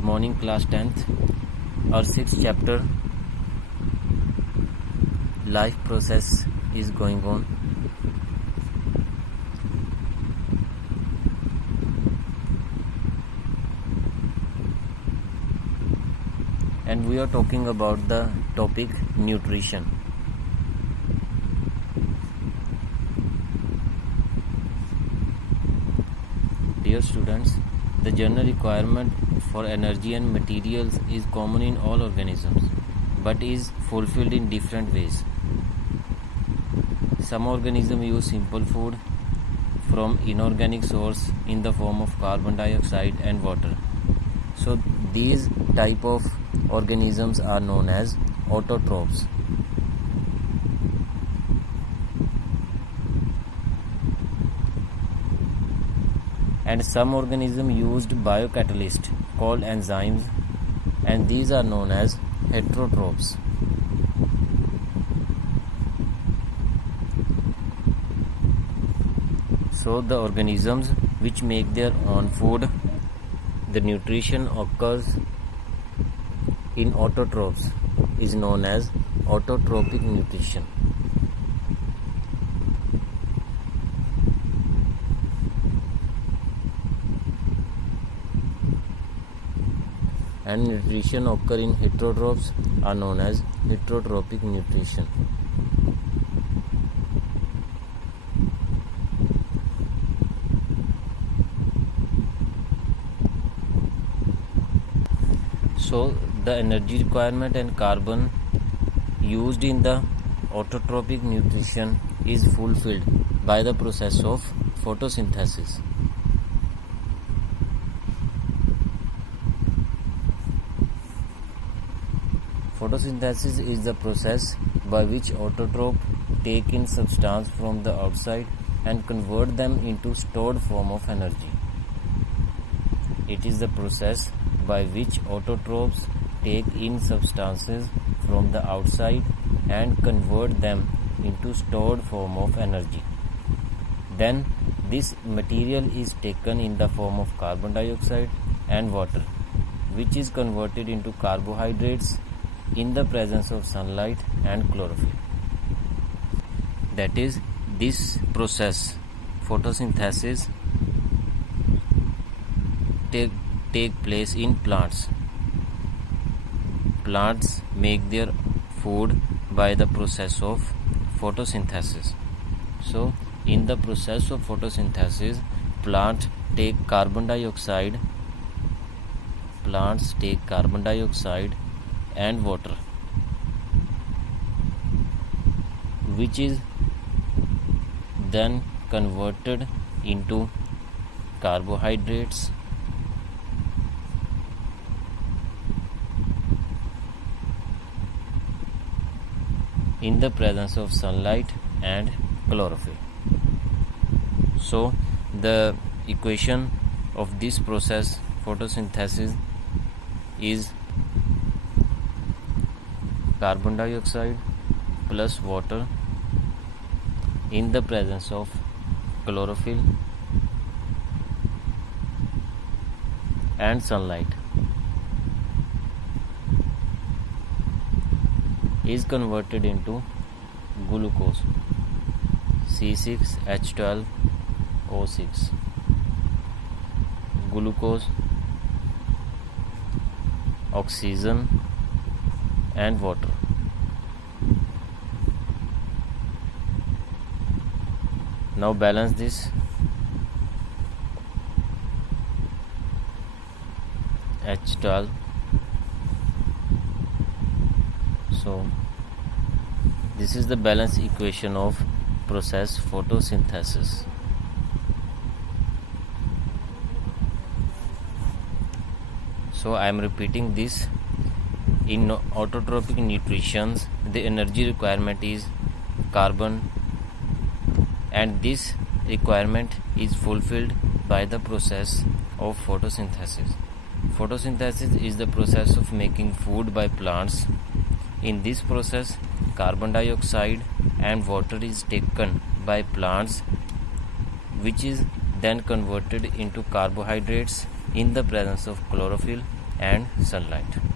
Good morning, class 10th. Our 6th chapter, life process, is going on. And we are talking about the topic nutrition. Dear students, the general requirement for energy and materials is common in all organisms, but is fulfilled in different ways. Some organisms use simple food from inorganic source in the form of carbon dioxide and water. So these type of organisms are known as autotrophs. And some organisms used biocatalysts called enzymes, and these are known as heterotrophs. So the organisms which make their own food, the nutrition occurs in autotrophs, is known as autotrophic nutrition. And nutrition occur in heterotrophs are known as heterotrophic nutrition. So the energy requirement and carbon used in the autotrophic nutrition is fulfilled by the process of photosynthesis. Photosynthesis is the process by which autotroph take in substance from the outside and convert them into stored form of energy. It is the process by which autotrophs take in substances from the outside and convert them into stored form of energy. Then this material is taken in the form of carbon dioxide and water, which is converted into carbohydrates in the presence of sunlight and chlorophyll. That is, this process, photosynthesis, take place in plants. Plants make their food by the process of photosynthesis. So in the process of photosynthesis, plants take carbon dioxide and water, which is then converted into carbohydrates in the presence of sunlight and chlorophyll. So the equation of this process, photosynthesis, is carbon dioxide plus water in the presence of chlorophyll and sunlight is converted into glucose, C6H12O6. Glucose, oxygen and water. Now balance this. H12. So this is the balance equation of process photosynthesis. So I am repeating this. In autotrophic nutrition, the energy requirement is carbon, and this requirement is fulfilled by the process of photosynthesis. Photosynthesis is the process of making food by plants. In this process, carbon dioxide and water is taken by plants, which is then converted into carbohydrates in the presence of chlorophyll and sunlight.